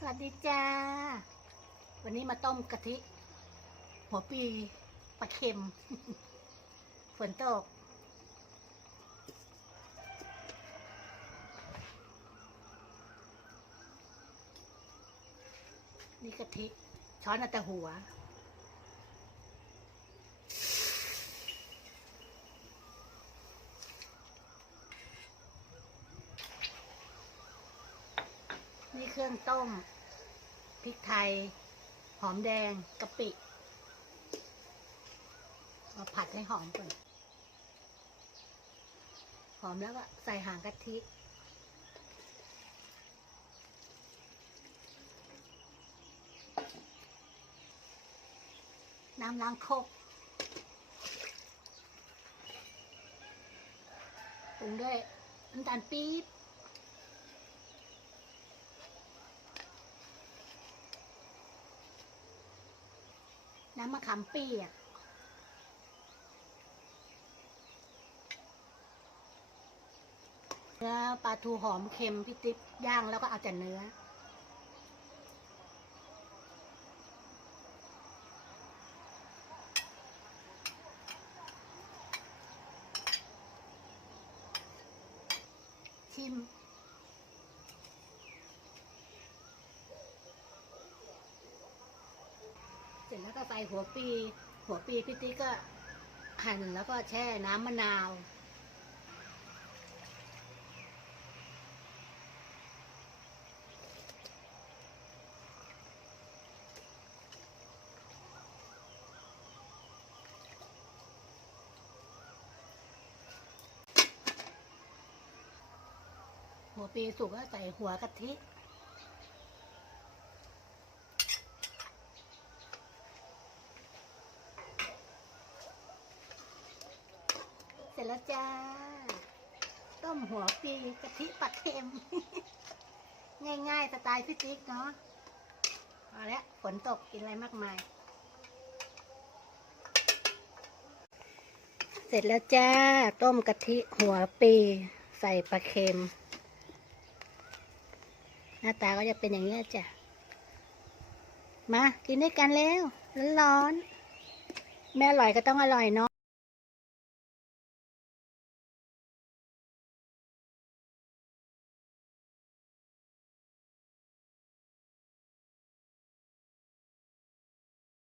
สวัสดีจ้า วันนี้มาต้มกะทิ หัวปีปลาเค็ม ฝนตก นี่กะทิ ช้อนเอาแต่หัว นี่ เครื่องต้ม พริกไทย หอมแดงกะปิมาผัดให้หอมก่อนหอมแล้วก็ใส่หางกะทิน้ำล้างโคกปรุงด้วยน้ำตาลปี๊บ น้ำมะขามเปียกเนื้อปลาทูหอมเค็มพี่ติ๊บย่างแล้วก็เอาแต่เนื้อ ชิม เสร็จ แล้วก็ใส่หัวปี หัวปีพี่ติ๊กก็หั่นแล้วก็แช่น้ำมะนาว หัวปีสุกก็ใส่หัวกะทิ เสร็จ แล้วจ้า ต้มหัวปีกะทิปลาเค็ม ง่ายๆสไตล์พี่ติ๊กเนาะพอแล้วฝนตกกินอะไรมากมาย เสร็จแล้วจ้า ต้มกะทิหัวปีใส่ปลาเค็ม หน้าตาก็จะเป็นอย่างนี้จ้ะ มา กินด้วยกันแล้วร้อนๆแม่อร่อยก็ต้องอร่อยเนาะ